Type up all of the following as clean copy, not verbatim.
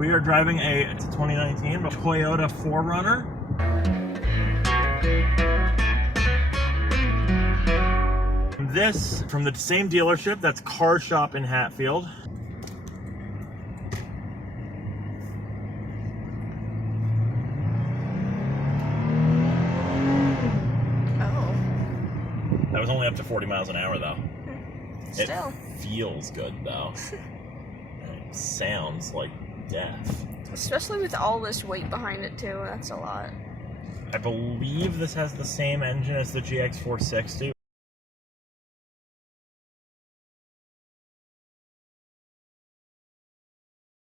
We are driving it's a 2019 Toyota 4Runner. This from the same dealership, that's Car Shop in Hatfield. That was only up to 40 miles an hour, though. Still. It feels good, though. It sounds like death. Especially with all this weight behind it, too. That's a lot. I believe this has the same engine as the GX460.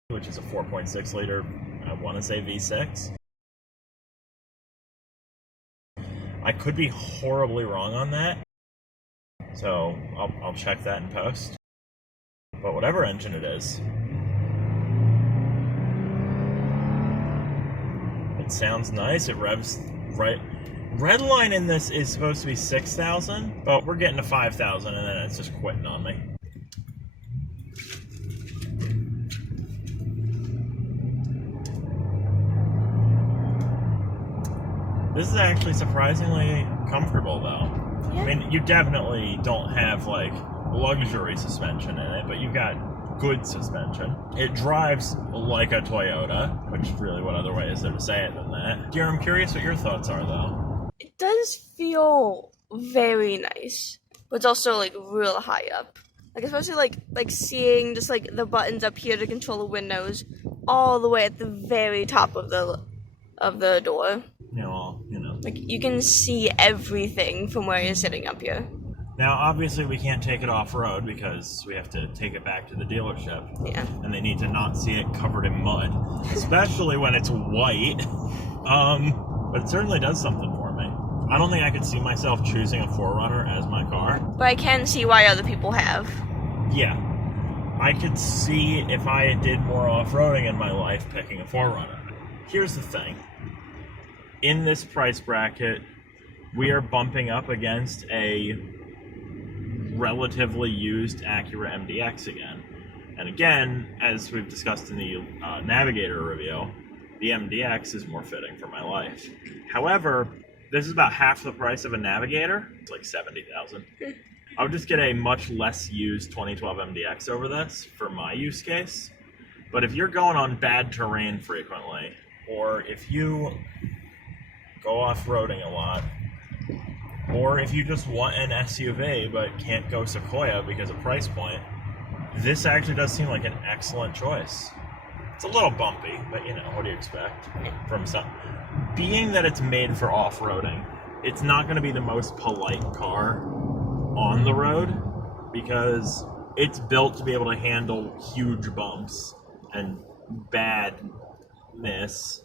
Which is a 4.6 liter, I want to say V6. I could be horribly wrong on that, so I'll check that in post. But whatever engine it is, it sounds nice. It revs right. Red line in this is supposed to be 6,000, but we're getting to 5,000, and then it's just quitting on me. This is actually surprisingly comfortable, though. Yeah. I mean, you definitely don't have, like, luxury suspension in it, but you've got good suspension. It drives like a Toyota, which really, what other way is there to say it than that? Dear, I'm curious what your thoughts are, though. It does feel very nice, but it's also, like, real high up. Like, especially, like seeing just, like, the buttons up here to control the windows all the way at the very top of the door. You know. Like, you can see everything from where you're sitting up here. Now, obviously, we can't take it off-road because we have to take it back to the dealership. Yeah. And they need to not see it covered in mud, especially when it's white. But it certainly does something for me. I don't think I could see myself choosing a 4Runner as my car. But I can see why other people have. Yeah. I could see if I did more off-roading in my life picking a 4Runner. Here's the thing. In this price bracket, we are bumping up against a relatively used Acura MDX again. And again, as we've discussed in the Navigator review, the MDX is more fitting for my life. However, this is about half the price of a Navigator. It's like $70,000. I would just get a much less used 2012 MDX over this for my use case. But if you're going on bad terrain frequently, or if you go off-roading a lot, or if you just want an SUV but can't go Sequoia because of price point, this actually does seem like an excellent choice. It's a little bumpy, but you know, what do you expect from some? Being that it's made for off-roading, it's not going to be the most polite car on the road because it's built to be able to handle huge bumps and badness,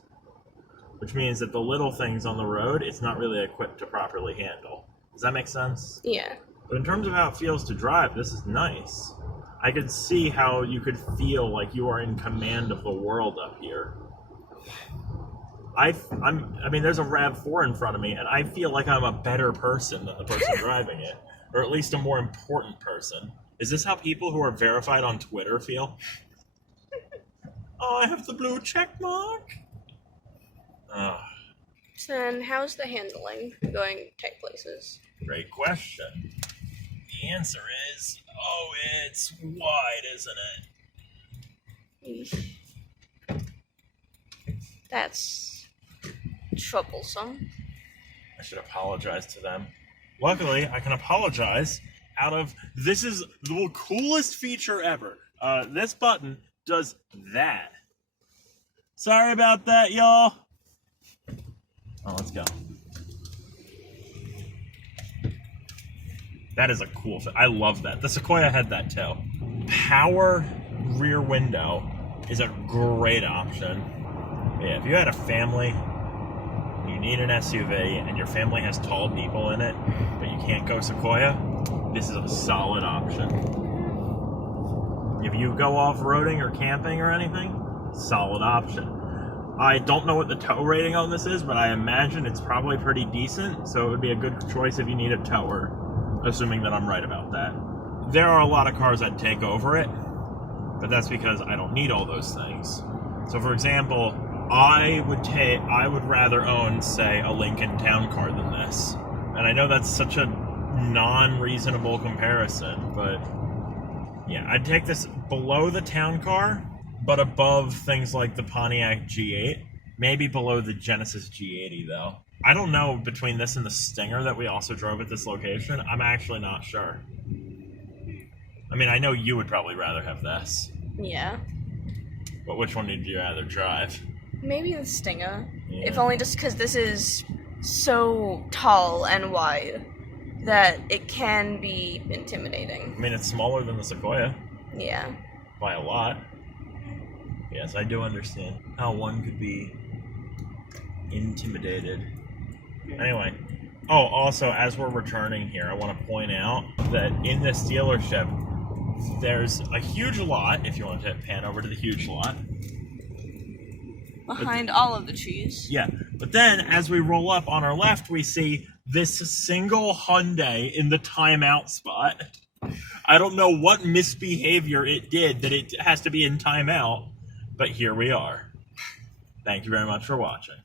which means that the little things on the road, it's not really equipped to properly handle. Does that make sense? Yeah. But in terms of how it feels to drive, this is nice. I could see how you could feel like you are in command of the world up here. I mean, there's a RAV4 in front of me, and I feel like I'm a better person than the person driving it, or at least a more important person. Is this how people who are verified on Twitter feel? Oh, I have the blue check mark. So then, how's the handling going tight places? Great question. The answer is, it's wide, isn't it? That's troublesome. I should apologize to them. Luckily, I can apologize out of, this is the coolest feature ever. This button does that. Sorry about that, y'all. Oh, let's go. That is a cool thing. I love that. The Sequoia had that too. Power rear window is a great option. Yeah, if you had a family, you need an SUV, and your family has tall people in it, but you can't go Sequoia, this is a solid option. If you go off-roading or camping or anything, solid option. I don't know what the tow rating on this is, but I imagine it's probably pretty decent, so it would be a good choice if you need a tower, assuming that I'm right about that. There are a lot of cars I'd take over it, but that's because I don't need all those things. So, for example, I would rather own, say, a Lincoln Town Car than this. And I know that's such a non-reasonable comparison, but yeah, I'd take this below the Town Car, but above things like the Pontiac G8. Maybe below the Genesis G80, though. I don't know between this and the Stinger that we also drove at this location. I'm actually not sure. I mean, I know you would probably rather have this. Yeah. But which one would you rather drive? Maybe the Stinger. Yeah. If only just because this is so tall and wide that it can be intimidating. I mean, it's smaller than the Sequoia. Yeah. By a lot. Yes, I do understand how one could be intimidated. Anyway. Oh, also, as we're returning here, I want to point out that in this dealership, there's a huge lot, if you want to pan over to the huge lot. Behind all of the trees. Yeah, but then as we roll up on our left, we see this single Hyundai in the timeout spot. I don't know what misbehavior it did that it has to be in timeout, but here we are. Thank you very much for watching.